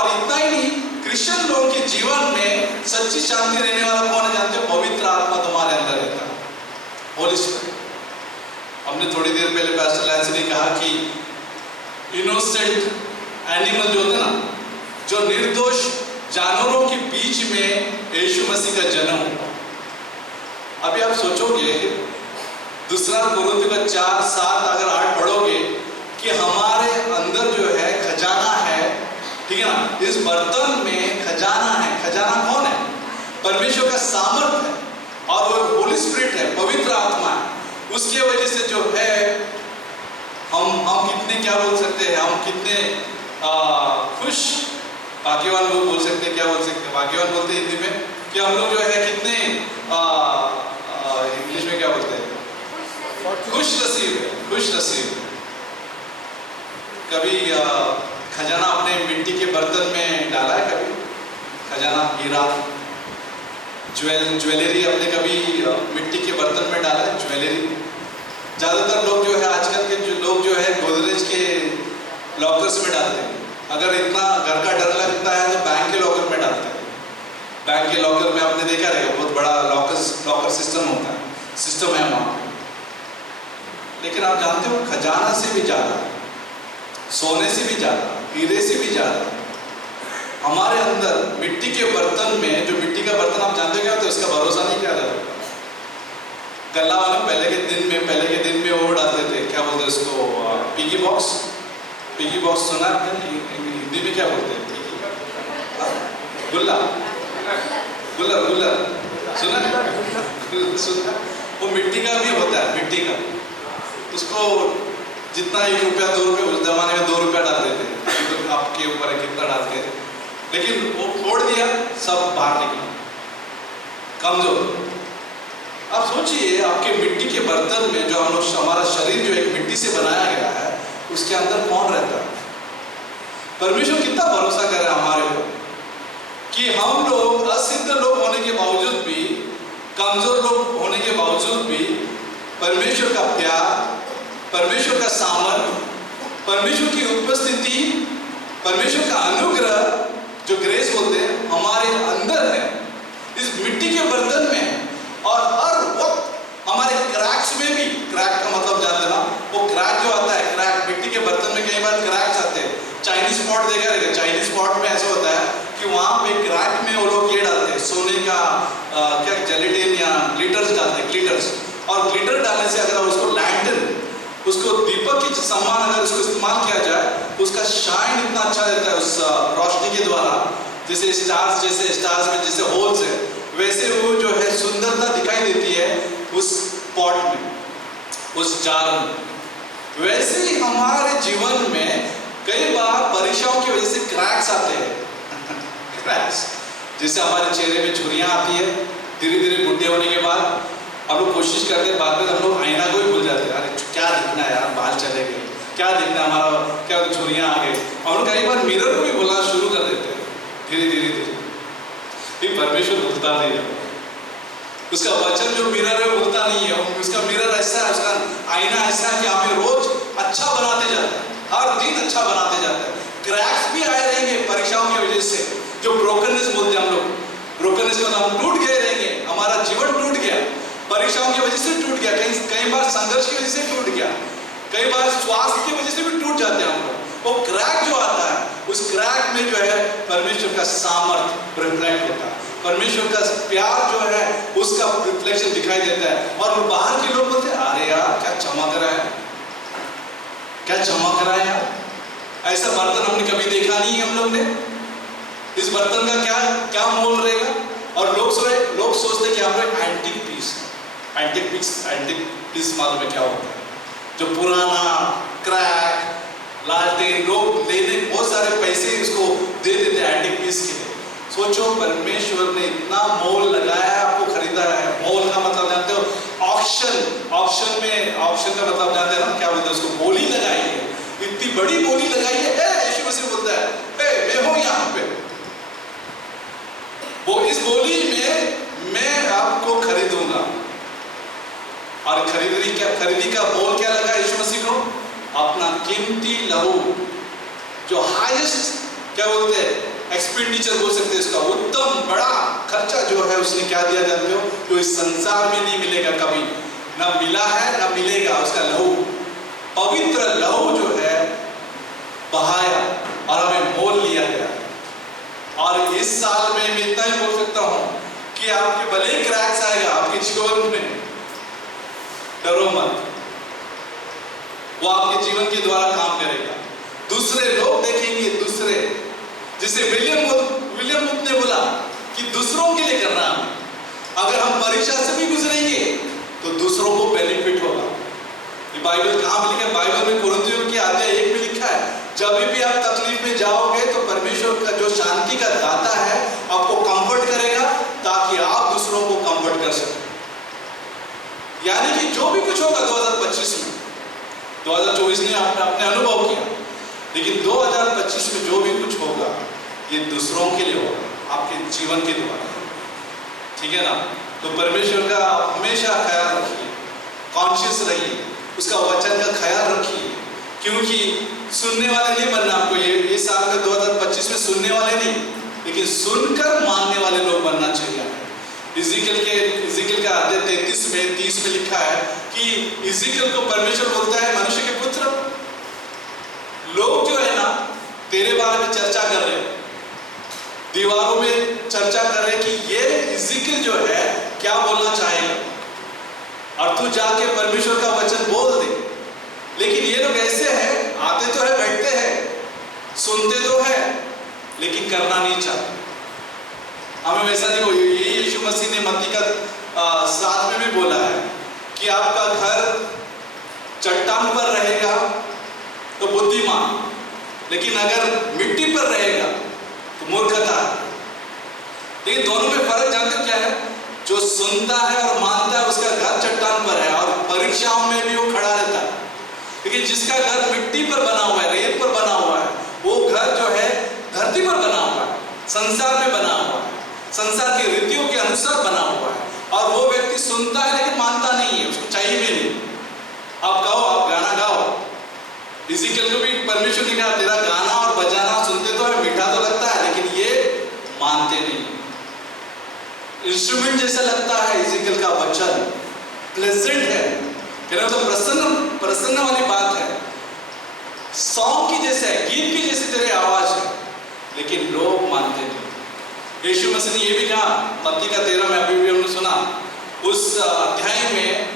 और इतना ही नहीं, क्रिश्चियन लोगों के जीवन में सच्ची शांति रहने वाला कौन है जानते हो? पवित्र आत्मा तुम्हारे अंदर रहता है, होली स्पिरिट। हमने थोड़ी देर पहले पास्टर लैंस ने कहा कि इनोसेंट एनिमल जो होते ना, जो निर्दोष जानवरों के बीच में यीशु मसीह का जन्म हुआ। अभी आप सोचोगे, दूसरा कोरिन्थियों का 4:7 अगर 8 पढ़ोगे कि हमारे अंदर जो है खजाना है, ठीक है ना, इस बर्तन में खजाना है। खजाना कौन है? परमेश्वर का सामर्थ है, और वो होली स्पिरिट है, पवित्र आत्मा है। उसके वजह से जो है हम कितने क्या बोल सकते हैं, हम कितने खुश, भाग्यवान लोग बोल सकते हैं। क्या बोल सकते हैं? भाग्यवान बोलते हैं हिंदी में कि हम लोग जो है कितने इंग्लिश में क्या बोलते हैं? खुश नसीब है, खुश नसीब। कभी खजाना अपने मिट्टी के बर्तन में डाला है? कभी खजाना, हीरा, ज्वेलरी अपने कभी मिट्टी के बर्तन में डाला है? ज्वेलरी ज्यादातर लोग जो है, आजकल के जो लोग जो है गोदरेज के लॉकर्स में डालते हैं। अगर इतना घर का डर लगता है तो बैंक के लॉकर में डालते हैं। बैंक के लॉकर में आपने देखा रहेगा, बहुत बड़ा लॉकर सिस्टम होता है, सिस्टम है वहां। लेकिन आप जानते हो, खजाना से भी ज्यादा, सोने से भी ज्यादा, हीरे से भी ज्यादा हमारे अंदर मिट्टी के बर्तन में, जो मिट्टी का बर्तन आप जानते हो क्या होता है, उसका भरोसा नहीं किया जाता। गल्ला वाले पहले के दिन में वो डालते थे, क्या बोलते हैं उसको, पिगी बॉक्स सुना है? हिंदी में क्या बोलते हैं? गुल्लर सुना? वो मिट्टी का भी होता है, मिट्टी का। उसको जितना 1 रुपया 2 रुपये, उस जमाने में 2 रुपया डालते थे, अभी तो आपके ऊपर है कितना डालते हैं। लेकिन वो फोड़ दिया, सब बाहर निकला, कमजोर। आप सोचिए, आपके मिट्टी के बर्तन में जो हम लोग, हमारा शरीर जो एक मिट्टी से बनाया गया है, उसके अंदर कौन रहता है? परमेश्वर कितना भरोसा कर रहा है हमारे ऊपर कि हम लोग असिद्ध लोग होने के बावजूद भी, कमजोर लोग होने के बावजूद भी, परमेश्वर का प्यार, परमेश्वर का सामर्थ, परमेश्वर की उपस्थिति, परमेश्वर का अनुग्रह, जो ग्रेस बोलते हैं, हमारे अंदर है, इस मिट्टी के बर्तन में। और हर वक्त हमारे क्रैक्स में भी, क्रैक का मतलब जानते ना, वो क्रैक जो आता है, क्रैक मिट्टी के बर्तन में कई बार क्रैक्स आते हैं। चाइनीज पॉट देखा रहेगा, चाइनीज पॉट में ऐसा होता है कि वहां पे क्रैक में वो लोग ये डालते हैं, सोने का क्या जेलेटिन या ग्लिटर्स डालते हैं, ग्लिटर्स। और ग्लिटर डालने से अगर उसको लैंटर्न, उसको दीपक के समान अगर उसको इस्तेमाल किया जाए, तो उसका शाइन इतना अच्छा रहता है उस रोशनी के द्वारा। जैसे स्टार्स में जैसे होल्स है, वैसे वो जो है सुंदरता दिखाई देती है उस पॉट में, उस जार में। वैसे ही हमारे जीवन में कई बार परीक्षाओं की वजह से क्रैक्स आते हैं क्रैक्स, जैसे हमारे चेहरे में झुर्रियां आती है धीरे धीरे बुढ़े होने के बाद। हम लोग कोशिश करते हैं, बाद में हम लोग आईना को ही भूल जाते हैं, अरे क्या दिखना है यार, बाल चले गए, क्या दिखना हमारा, क्या झुर्रियां आ गई। हम लोग कई बार मिरर को भी बोलना शुरू कर देते हैं धीरे धीरे। परमेश्वर भूलता नहीं है, उसका वचन जो मिरर है भूलता नहीं है। उसका मिरर ऐसा है, उसका आईना ऐसा है कि हमें रोज अच्छा बनाते जाता है, हर दिन अच्छा बनाते जाता है। क्रैक्स भी आए रहेंगे परीक्षाओं की वजह से, जो ब्रोकननेस बोलते हैं हम लोग, ब्रोकननेस मतलब हम टूट गए रहेंगे, हमारा जीवन टूट गया, परीक्षाओं की वजह से टूट गया, कई बार संघर्ष की वजह से टूट गया, कई बार स्वास्थ्य की वजह से भी टूट जाते हैं हम लोग। वो क्रैक जो आता है, उस क्रैक में जो है परमेश्वर का सामर्थ्य रिफ्लेक्ट होता है, परमेश्वर का प्यार जो है उसका रिफ्लेक्शन दिखाई देता है। और बाहर के लोग बोलते हैं, अरे यार क्या चमक रहा है, क्या चमक रहा है यार, ऐसा बर्तन हमने कभी देखा नहीं है हम लोग ने, इस बर्तन का क्या मोल रहेगा। और लोग सोचते कि हम लोग एंटीक पीस मालूम है क्या होता है, जो पुराना क्रैक लालटेन, लोग लेने बहुत सारे पैसे इसको दे देते हैं एंटीक पीस के लिए। सोचो, परमेश्वर ने इतना मोल लगाया है, आपको खरीदा है। मोल का मतलब जानते हो, ऑक्शन का मतलब जानते हैं ना, क्या बोलते हैं उसको, बोली लगाई है, इतनी बड़ी बोली लगाई है। यीशु मसीह बोलता है, मैं हूं यहाँ पे, वो इस बोली में मैं आपको खरीदूंगा। और खरीदी का मोल क्या लगा यीशु मसीह को? अपना कीमती लहू, जो हाईएस्ट क्या बोलते हैं, एक्सपेंडिचर बोल सकते हैं इसका, उत्तम बड़ा खर्चा जो है उसने क्या दिया जानते हो, जो इस संसार में नहीं मिलेगा कभी, ना मिला है ना मिलेगा। उसका लहू, पवित्र लहू जो है बहाया और हमें मोल लिया गया। और इस साल में मैं इतना ही बोल सकता हूं कि आपके भले क्रैक्स आएगा आपके जीवन में, डरो मत, वो आपके जीवन के द्वारा काम करेगा। दूसरे लोग देखेंगे, दूसरे, जिसे विलियम बुक ने बोला कि दूसरों के लिए करना है। अगर हम परीक्षा से भी गुजरेंगे तो दूसरों को बेनिफिट होगा। ये बाइबल कहाँ पे लिखा है? बाइबल में कुरिन्थियों के अध्याय 1 में लिखा है, जब भी आप तकलीफ में जाओगे तो परमेश्वर का जो शांति का दाता है आपको कंफर्ट करेगा ताकि आप दूसरों को कंफर्ट कर सकें। यानी कि जो भी कुछ होगा 2025 में, 2024 ने आपने अनुभव किया, लेकिन 2025 में जो भी कुछ होगा ये दूसरों के लिए होगा, आपके जीवन के द्वारा, ठीक है ना? तो परमेश्वर का हमेशा ख्याल रखिए, कॉन्शियस रहिए, उसका वचन का ख्याल रखिए, क्योंकि सुनने वाले नहीं बनना आपको। ये साल में 2025 में सुनने वाले नहीं, लेकिन सुनकर मानने वाले लोग बनना चाहिए। इज़ेकियल का अध्याय 33 में 30 में लिखा है कि इज़ेकियल को परमेश्वर बोलता है, मनुष्य के पुत्र, लोग जो है ना तेरे बारे में चर्चा कर रहे हैं, दीवारों में चर्चा कर रहे हैं कि ये इज़ेकियल जो है क्या बोलना चाहेगा, और तू जाके परमेश्वर का वचन बोल दे। लेकिन ये लोग ऐसे हैं, आते तो है, बैठते हैं, सुनते तो है, लेकिन करना नहीं चाहते। हमें वैसा नहीं हो। ये यीशु मसीह ने मत्ती का 7 में भी बोला है कि आपका घर चट्टान पर रहेगा तो बुद्धिमान, लेकिन अगर मिट्टी पर रहेगा तो मूर्खता है। लेकिन दोनों में फर्क जानते हो क्या है? जो सुनता है और मानता है उसका घर चट्टान पर है और परीक्षाओं में भी वो खड़ा रहता है। लेकिन जिसका घर मिट्टी पर बना हुआ है, रेत पर बना हुआ है, वो घर जो है धरती पर बना हुआ है, संसार में बना हुआ है, संसार की रीतियों के अनुसार बना हुआ है। और वो व्यक्ति सुनता है लेकिन मानता नहीं है, उसको चाहिए भी नहीं। आप गाओ, आप गाना गाओ। इज़ेकियल को भी परमेश्वर ने कहा तेरा गाना और बजाना सुनते तो है, मीठा तो लगता है, लेकिन ये मानते नहीं। इंस्ट्रूमेंट जैसा लगता है इज़ेकियल का वचन, प्लेजेंट है, कहना तो प्रसन्न वाली बात है, सॉन्ग की जैसे है, गीत की जैसे तेरे आवाज है, लेकिन लोग मानते नहीं। यीशु मसीह ने ये भी कहा मत्ती का 13 में, अभी भी हमने सुना, उस अध्याय में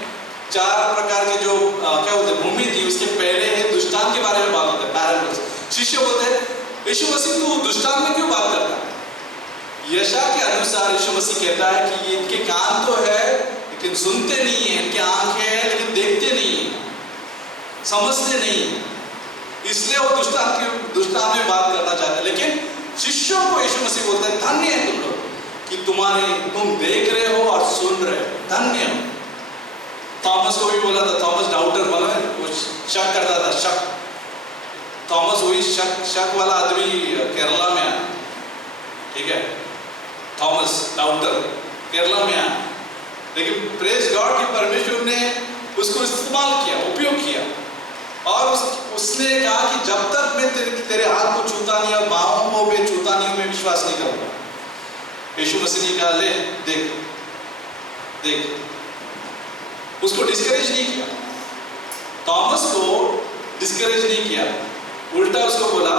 4 प्रकार के जो क्या बोलते भूमि थी, उसके पहले है दुष्टांत के बारे में बात होता है, पैराबल्स। शिष्य बोलते हैं यीशु मसीह तू दुष्टांत में क्यों बात करता है? यशायाह के अनुसार यीशु मसीह कहता है कि ये इनके कान तो है लेकिन सुनते नहीं है, इनके आंखें हैं लेकिन देखते नहीं है, समझते नहीं है, इसलिए वो दुष्टांत में बात करना चाहते हैं। लेकिन शिष्यों को यीशु मसीह बोलते हैं धन्य है तुम लोग कि तुम देख रहे हो और सुन रहे हो, धन्य हो। थॉमस को भी बोला था, थॉमस डाउटर बोला है, वो शक करता था, शक। थॉमस वही शक वाला आदमी केरला में आया, ठीक है, थॉमस डाउटर केरला में आया, लेकिन प्रेज गॉड कि परमेश्वर ने उसको इस्तेमाल किया, उपयोग किया, और उसने कहा कि जब तक मैं तेरे हाथ को छूता नहीं और बाहों को मैं छूता नहीं, मैं विश्वास नहीं करूंगा। यीशु मसीह ने कहा ले देख देख, उसको डिस्करेज नहीं किया, थॉमस को डिस्करेज नहीं किया, उल्टा उसको बोला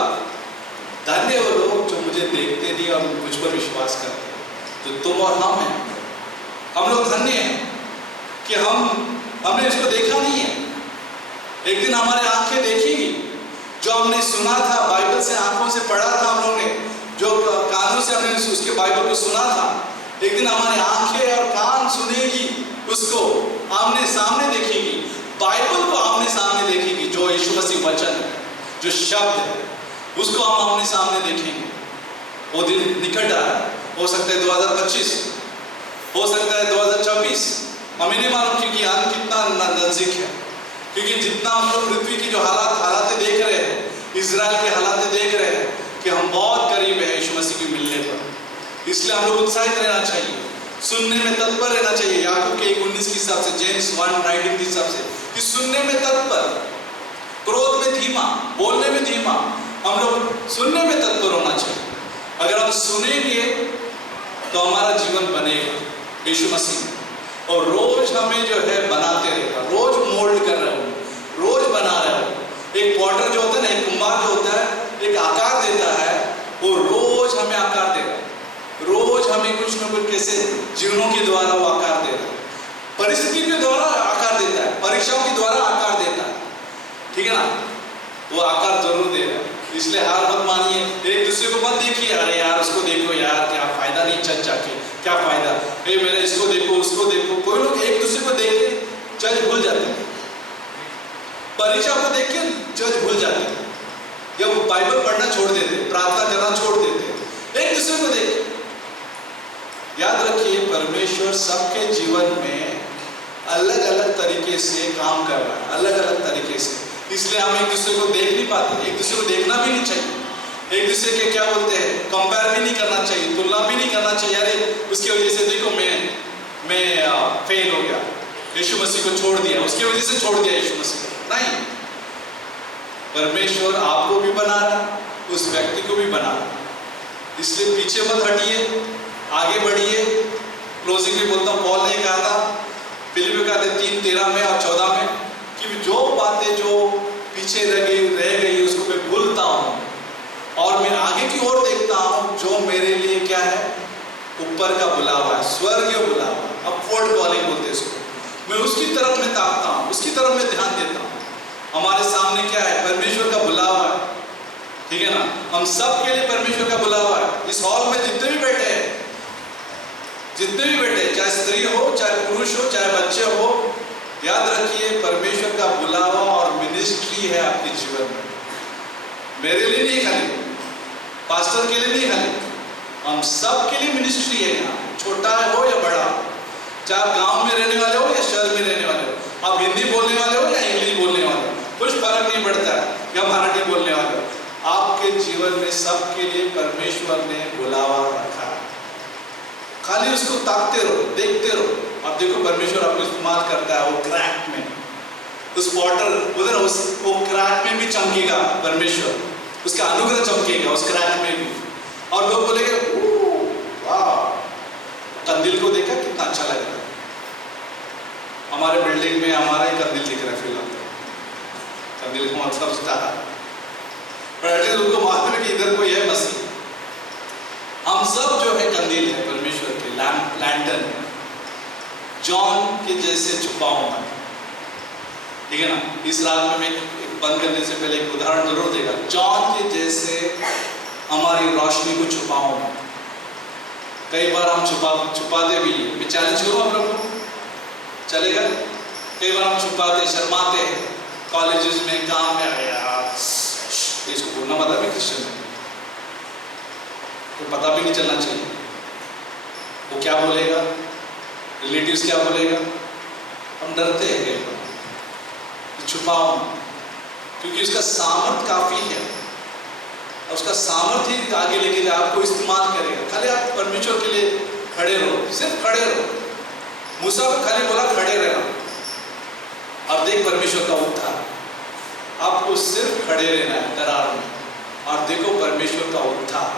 धन्य हो लोग जो मुझे देखते नहीं और मुझ पर विश्वास करते, तो तुम और हम हैं, हम लोग धन्य हैं कि हमने इसको देखा नहीं है। एक दिन हमारे आंखें देखेगी जो हमने सुना था, बाइबल से आंखों से पढ़ा था हम लोगों ने, जो कानों से हमने उसके बाइबल को सुना था, एक दिन हमारे आंखें और कान सुनेगी, उसको आमने सामने देखेगी, बाइबल को आमने सामने देखेगी, जो यीशु मसीह वचन है, जो शब्द है, उसको हम आमने सामने देखेंगे। वो दिन निकट आ रहा है, हो सकता है 2025, हो सकता है 2024, हमें नहीं मालूम क्योंकि अंत कितना नजदीक है। क्योंकि जितना हम लोग पृथ्वी की जो हालातें देख रहे हैं, इजराइल के हालातें देख रहे हैं कि हम बहुत करीब है यीशु मसीह के मिलने पर, इसलिए हम लोग उत्साहित रहना चाहिए, सुनने में तत्पर रहना चाहिए। याकूब के 1:19 के हिसाब से, जेम्स 1:19 के हिसाब से, कि सुनने में तत्पर, क्रोध में धीमा, बोलने में धीमा, हम लोग सुनने में तत्पर होना चाहिए। अगर जीवन बनेगा यीशु मसीह में, और रोज हमें जो है बनाते रहेगा, रोज मोल्ड कर रहे हो, रोज बना रहे हो। एक पॉटर जो होता है ना, एक कुम्हार जो होता है, एक आकार देता है, वो रोज हमें आकार दे रहा है, रोज हमें कुछ ना कुछ कैसे जीवनों के द्वारा वो आकार दे रहा है, परिस्थिति के द्वारा आकार देता है, परीक्षाओं के द्वारा आकार देता है, ठीक है ना, वो आकार जरूर दे रहा है। इसलिए हार मत मानिए, एक दूसरे को मत देखिए, अरे यार उसको देखो यार, क्या फायदा नहीं चल जाके, क्या फायदा, ए मेरे इसको देखो उसको देखो। कोई लोग एक दूसरे को देख के चर्च भूल जाते हैं, परीक्षा को देख के चर्च भूल जाते हैं, या वो बाइबल पढ़ना छोड़ देते, प्रार्थना करना छोड़ देते, एक दूसरे को देख के। याद रखिए, परमेश्वर सबके जीवन में अलग अलग तरीके से काम कर रहा है, अलग अलग तरीके से, इसलिए हम एक दूसरे को देख नहीं पाते, एक दूसरे को देखना भी नहीं चाहिए, एक दूसरे के क्या बोलते हैं, कंपेयर भी नहीं करना चाहिए, तुलना भी नहीं करना चाहिए। अरे उसकी वजह से देखो मैं फेल हो गया, यीशु मसीह को छोड़ दिया, उसकी वजह से छोड़ दिया यीशु मसीह को। नहीं, परमेश्वर आपको भी बना रहा, उस व्यक्ति को भी बना रहा, इसलिए पीछे मत हटिए, आगे बढ़िए। क्लोजिंग में बोलता हूँ, पॉल ने कहा था फिलिपियों का 3:13 में और 14 में कि जो बातें जो पीछे रह गई उसको मैं भूलता हूँ और मैं आगे की ओर देखता हूँ, जो मेरे लिए क्या है, ऊपर का बुलावा है, स्वर्गीय बुलावा, अपवर्ड कॉलिंग बोलते हैं इसको। मैं उसकी तरफ में ताकता हूँ, उसकी तरफ में ध्यान देता हूँ। हमारे सामने क्या है, परमेश्वर का बुलावा है, ठीक है ना, हम सब के लिए परमेश्वर का बुलावा है। इस हॉल में जितने भी बैठे हैं, चाहे स्त्री हो, चाहे पुरुष हो, चाहे बच्चे हो, याद रखिए परमेश्वर का बुलावा और मिनिस्ट्री है आपके जीवन में। मेरे लिए नहीं खाली, पास्टर के लिए नहीं खाली, हम सब के लिए मिनिस्ट्री है यहाँ, छोटा हो या बड़ा, चाहे आप गांव में रहने वाले हो या शहर में रहने वाले हो, आप हिंदी बोलने वाले हो या इंग्लिश बोलने वाले हो, कुछ फर्क नहीं पड़ता है, या मराठी बोलने वाले हो, आपके जीवन में सबके लिए परमेश्वर ने बुलावा रखा है। खाली उसको ताकते रहो, देखते रहो, अब देखो परमेश्वर आपको इस्तेमाल करता है। वो क्रैक में, उस पॉटर उधर वो क्रैक में भी चमकेगा परमेश्वर, उसका अनुग्रह चमकेगा उस क्रैक में भी, और लोग बोलेंगे वाह, कंदील को देखा कितना अच्छा लग रहा है। हमारे बिल्डिंग में हमारा ही कंदील दिख रहा है फिलहाल, कंदील को मतलब स्टार, पर एटलीस्ट उनको मालूम है कि इधर कोई है मसीह। हम सब जो है कंदील है परमेश्वर के, लैंटर्न, जॉन के जैसे छुपाऊं मैं, ठीक है ना। इस रात में मैं बंद करने से पहले एक उदाहरण जरूर देगा। जॉन के जैसे हमारी रोशनी को छुपाऊं मैं। कई बार हम छुपाते भी हैं, मैं चैलेंज करूँ आप लोगों को, चलेगा? कई बार हम छुपाते, शर्माते हैं, कॉलेजेस में, काम में, यार इसको बोलना पता भी क्रिश्चियन है, तो पता भी नहीं चलना चाहिए, वो क्या बोलेगा, रिलेटिव्स क्या बोलेगा, हम डरते हैं कई बार छुपाओ, क्योंकि उसका सामर्थ काफी है, उसका सामर्थ ही आगे लेके जाए, आपको इस्तेमाल करेगा। खाली आप परमेश्वर के लिए खड़े रहो, सिर्फ खड़े रहो। मूसा को खाली बोला खड़े रहना, अब देख परमेश्वर का उत्थान, आपको सिर्फ खड़े रहना है दरार में, और देखो परमेश्वर का उत्थान।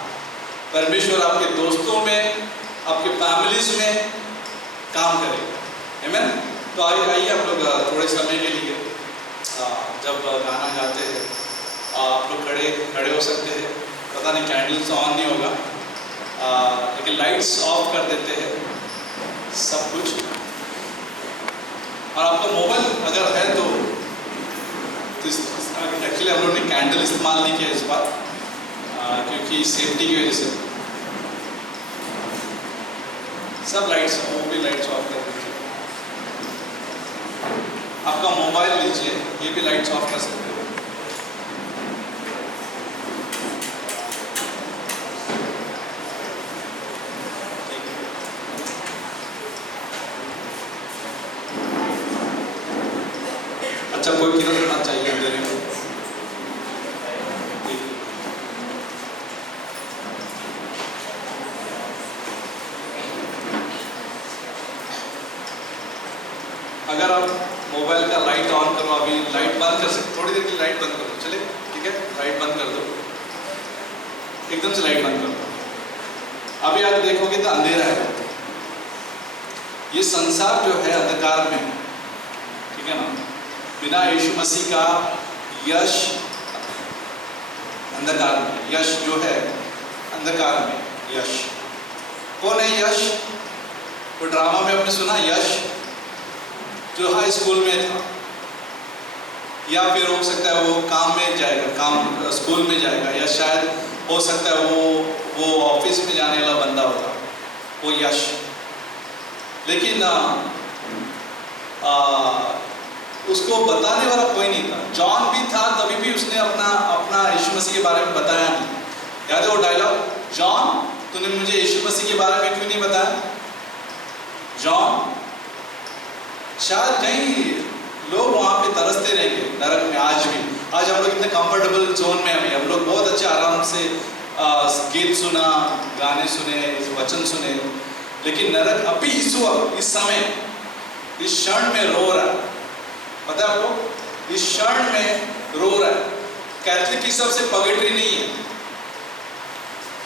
परमेश्वर आपके दोस्तों में, आपके फैमिलीज में काम करेगा। आमीन। तो आइए आप लोग थोड़े समय के लिए जब गाना गाते हैं आप लोग खड़े हो सकते हैं। पता नहीं कैंडल्स ऑन नहीं होगा, लेकिन लाइट्स ऑफ कर देते हैं सब कुछ। और आपका मोबाइल अगर है तो एक्चुअली हम लोग ने कैंडल इस्तेमाल नहीं किया इस बार, क्योंकि सेफ्टी की वजह से सब लाइट्स, वो भी लाइट्स ऑफ कर दीजिए। आपका मोबाइल लीजिए, ये भी लाइट्स ऑफ कर सकते हो। अच्छा, कोई किधर रहना चाहिए अंधेरे में? अगर आप मोबाइल का लाइट ऑन करो, अभी लाइट बंद कर सकते, थोड़ी देर के लिए लाइट बंद कर दो, चले, ठीक है, लाइट बंद कर दो, एकदम से लाइट बंद कर दो। अभी आप देखोगे तो अंधेरा है, ये संसार जो है अंधकार में है, ठीक है ना। बिना यीशु मसीह का यश अंधकार में, यश जो है अंधकार में। यश कौन है? यश वो ड्रामा में आपने सुना, यश जो हाई स्कूल में था, या फिर हो सकता है वो काम में जाएगा, काम स्कूल में जाएगा, या शायद हो सकता है वो ऑफिस में जाने वाला बंदा होता, वो यश। लेकिन उसको बताने वाला कोई नहीं था। जॉन भी था, तभी भी उसने अपना यीशु मसीह के बारे में बताया नहीं। याद है वो डायलॉग, जॉन तूने मुझे यीशु मसीह के बारे में क्यों नहीं बताया? जॉन, शायद कहीं लोग वहां पे तरसते रहेंगे नरक में आज भी। आज हम लोग इतने कंफर्टेबल जोन में हैं, हम लोग बहुत अच्छे आराम से गीत सुना, गाने सुने, वचन सुने, लेकिन नरक अभी इस समय इस क्षण में रो रहा है। पता है आपको, इस क्षण में रो रहा है। कैथलिक की सबसे पगड़ी नहीं है।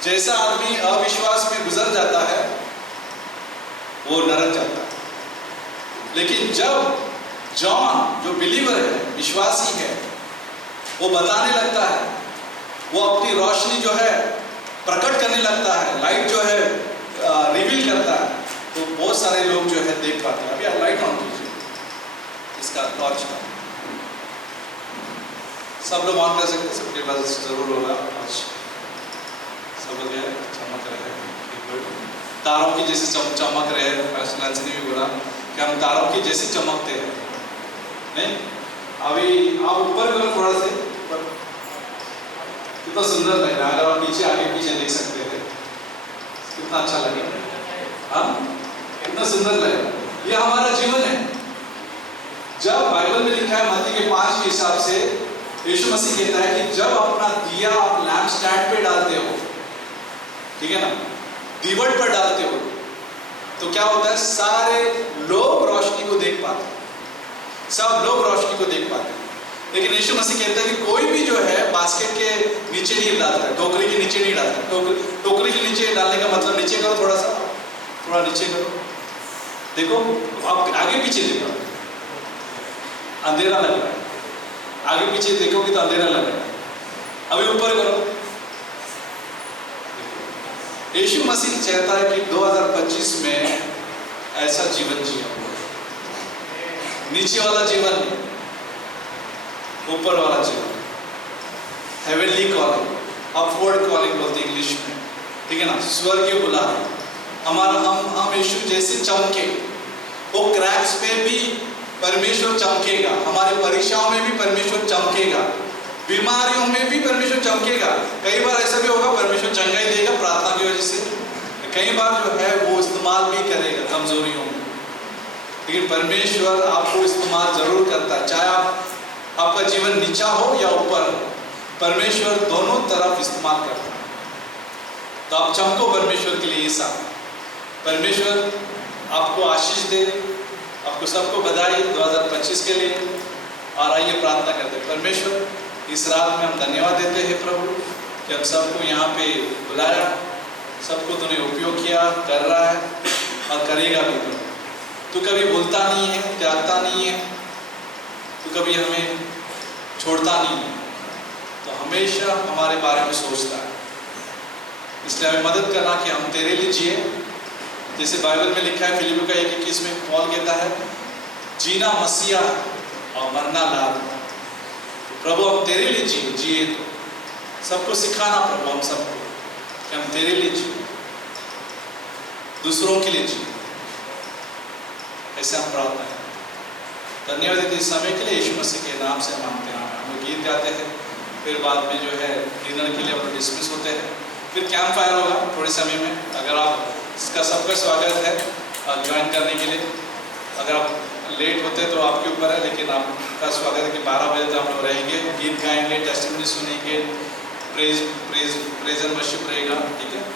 जैसा आदमी अविश्वास में गुजर जाता है वो नरक जाता है। लेकिन जब जॉन जो बिलीवर है, विश्वासी है, वो बताने लगता है, वो अपनी रोशनी जो है प्रकट करने लगता है, लाइट जो है रिवील करता है, तो बहुत सारे लोग जो है देख पाते हैं। अभी आप लाइट ऑन कीजिए, इसका टॉर्च का सब लोग ऑन कर सकते हैं, सबके पास जरूर होगा। आज सब लोग चमक रहे हैं, तारों की जैसे चमक रहे हैं। पैस्टर लैंसी ने भी बोला कि हम तारों की जैसे चमकते हैं। नहीं, अभी आप ऊपर करो थोड़ा से, कितना सुंदर लग रहा है। अगर आप पीछे आगे पीछे देख सकते हैं कितना अच्छा लगेगा। हाँ, कितना सुंदर लगेगा। ये हमारा जीवन है। जब बाइबल में लिखा है मत्ती के 5 के हिसाब से, यीशु मसीह कहता है कि जब अपना दिया आप लैंप स्टैंड पे डालते हो, ठीक है ना, दीवट पर डालते हो, तो क्या होता है? सारे लोग रोशनी को देख पाते हैं, सब लोग रोशनी को देख पाते हैं। लेकिन यीशु मसीह कहता है कि कोई भी जो है बास्केट के नीचे नहीं डालता है, टोकरी के नीचे नहीं डालता है। टोकरी के नीचे डालने का मतलब, नीचे करो थोड़ा सा, थोड़ा नीचे करो, देखो आप आगे पीछे देखो, अंधेरा लग रहा है। आगे पीछे देखोगे तो अंधेरा लग रहा है। अभी ऊपर करो। यीशु मसीह चाहता है कि 2025 में ऐसा जीवन जियो, नीचे वाला जीवन नहीं, ऊपर वाला जीवन, हेवनली कॉलिंग, अपवर्ड कॉलिंग बोलते हैं इंग्लिश में, ठीक है ना, स्वर्गीय बुलावा। हम यीशु जैसे चमके, वो क्रैक्स पे भी परमेश्वर चमकेगा, हमारी परीक्षाओं में भी परमेश्वर चमकेगा, बीमारियों में भी परमेश्वर चमकेगा। कई बार ऐसा भी होगा परमेश्वर चंगाई देगा प्रार्थना की वजह से, कई बार जो है वो इस्तेमाल भी करेगा कमजोरियों में, लेकिन परमेश्वर आपको इस्तेमाल जरूर करता है। चाहे आपका जीवन नीचा हो या ऊपर हो, परमेश्वर दोनों तरफ इस्तेमाल करता है। तो आप चमको परमेश्वर के लिए। ऐसा परमेश्वर आपको आशीष दे, आपको सबको बधाई 2025 के लिए। और आइए प्रार्थना करते हैं। परमेश्वर, इस रात में हम धन्यवाद देते हैं प्रभु कि हम सबको यहाँ पे बुलाया, सबको तूने उपयोग किया, कर रहा है और करेगा भी। तू कभी भूलता नहीं है, त्यागता नहीं है, तू कभी हमें छोड़ता नहीं है, तो हमेशा हमारे बारे में सोचता है। इसलिए हमें मदद करना कि हम तेरे लिए जिए, जैसे बाइबल में लिखा है फिलिपियों का 1:21 में पौल कहता है, जीना मसीहा और मरना लाभ। प्रभु हम तेरे लिए जिए तो सबको सिखाना प्रभु, हम सबको कि हम तेरे लिए जिए, दूसरों के लिए जिए, ऐसे हम प्रार्थना करें। धन्यवाद देते इस समय के लिए, यीशु मसीह के नाम से मांगते हैं। हम लोग गीत गाते हैं, फिर बाद में जो है डिनर के लिए हम लोग डिस्मिस होते हैं, फिर कैंप फायर होगा थोड़े समय में। अगर आप इसका सबका स्वागत है ज्वाइन करने के लिए। अगर आप लेट होते तो आपके ऊपर है, लेकिन आपका स्वागत है कि 12 बजे तक हम लोग रहेंगे, गीत गाएंगे, टेस्टिमनी सुनेंगे, प्रेज एंड वर्शिप रहेगा, ठीक है।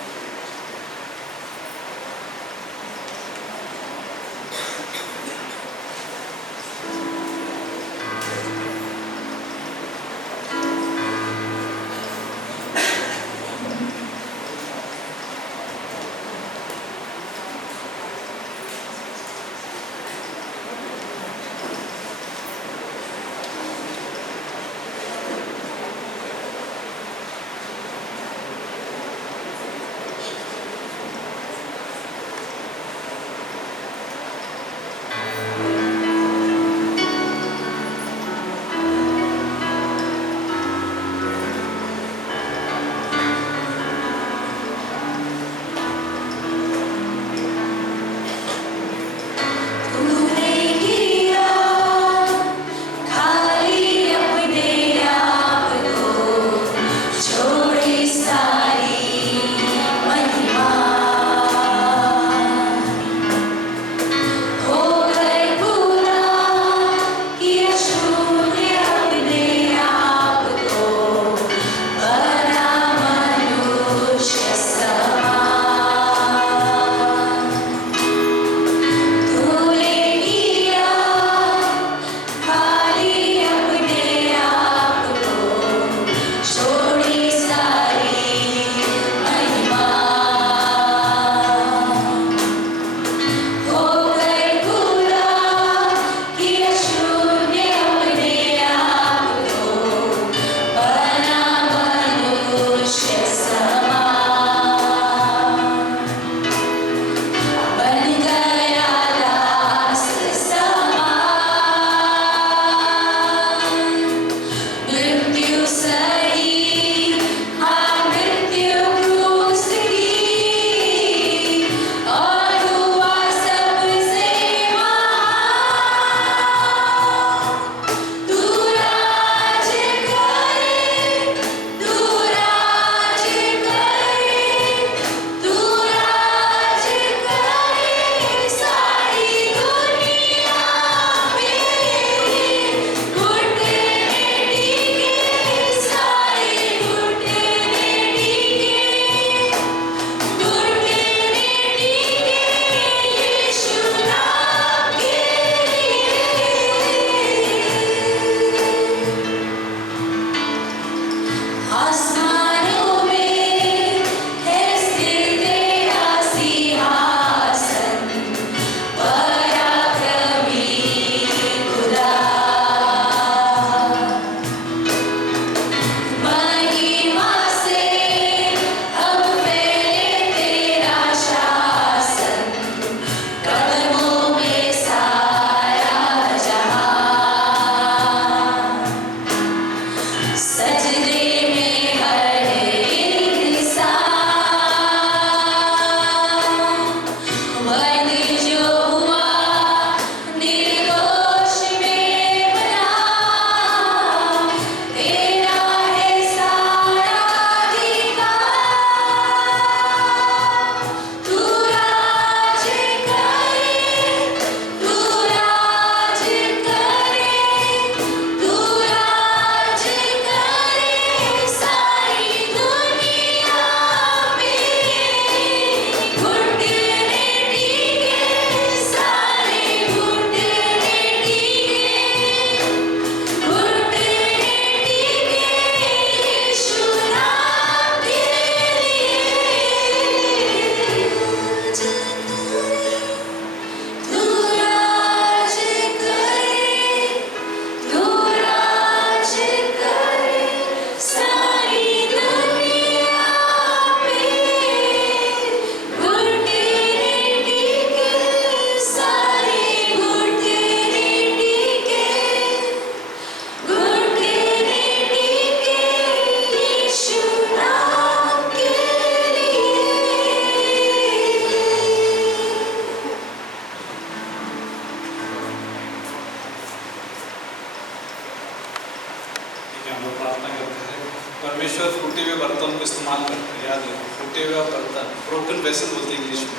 टूटे हुए बर्तन, ब्रोकन वेसल बोलते हैं इंग्लिश में।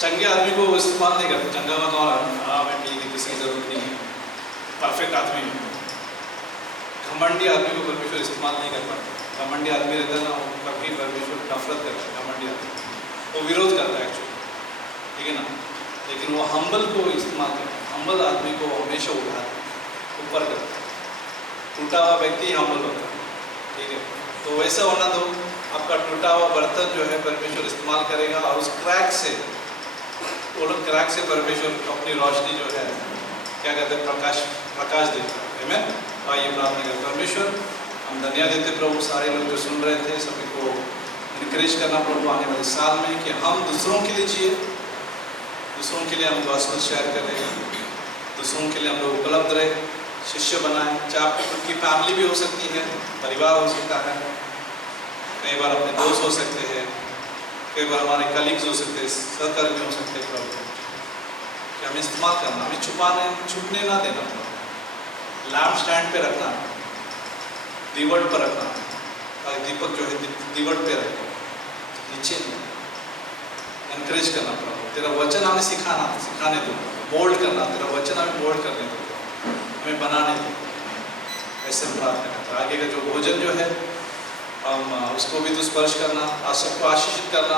चंगे आदमी को इस्तेमाल नहीं करते। चंगा में तो हाँ मैं ठीक है, किसी की जरूरत नहीं है, परफेक्ट आदमी है। घमंडी आदमी को परमेश्वर इस्तेमाल नहीं कर पाता। घमंडी आदमी रहता है ना, वो कभी परमेश्वर नफरत करता है। घमंडी आदमी वो विरोध करता है एक्चुअली, ठीक है ना। लेकिन वो हम्बल को इस्तेमाल करता है। हम्बल आदमी को हमेशा उठाता है, ऊपर करता है। टूटा हुआ व्यक्ति हम्बल होता है, ठीक है। तो वैसा होना दो। आपका टूटा हुआ बर्तन जो है परमेश्वर इस्तेमाल करेगा, और उस क्रैक से, वो लोग क्रैक से परमेश्वर अपनी रोशनी जो है क्या कहते हैं, प्रकाश देता है। आमीन। आइए प्रार्थना करें। परमेश्वर हम धन्यवाद देते प्रभु, सारे लोग जो सुन रहे थे सभी को इनकरेज करना प्रभु आने वाले साल में कि हम दूसरों के लिए जिए, दूसरों के लिए हम गॉस्पेल शेयर करें, दूसरों के लिए हम लोग उपलब्ध रहे, शिष्य बनाएं। चाहे आपकी खुद की फैमिली भी हो सकती है, परिवार हो सकता है, कई बार अपने दोस्त हो सकते हैं, कई बार हमारे कलीग्स हो सकते हैं, सहकर्मी हो सकते हैं प्रभु, कि हमें इस्तेमाल करना, हमें छुपने ना देना प्रभु। लैम्प स्टैंड पे रखना, दीवट पर रखना, और दीपक जो है दीवट पे रखो, नीचे नहीं। एनकरेज करना प्रभु, तेरा वचन हमें सिखाने दो, मोल्ड करना, तेरा वचन हमें मोल्ड करने दो, हमें बनाने दो। ऐसे हम प्रार्थना करते हैं। आगे का जो भोजन जो है हम उसको भी तो स्पर्श करना, सबको आशीषित करना,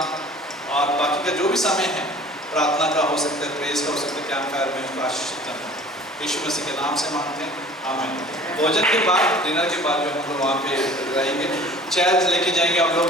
और बाकी का जो भी समय है प्रार्थना का हो सकता है, प्रेज का हो सकता है, कैंप फायर में उसको आशीषित करना। यीशु मसीह के नाम से मांगते हैं, आमीन। भोजन के बाद, डिनर के बाद जो हम लोग वहाँ पे रहेंगे, चेयर्स लेके जाएंगे हम लोग।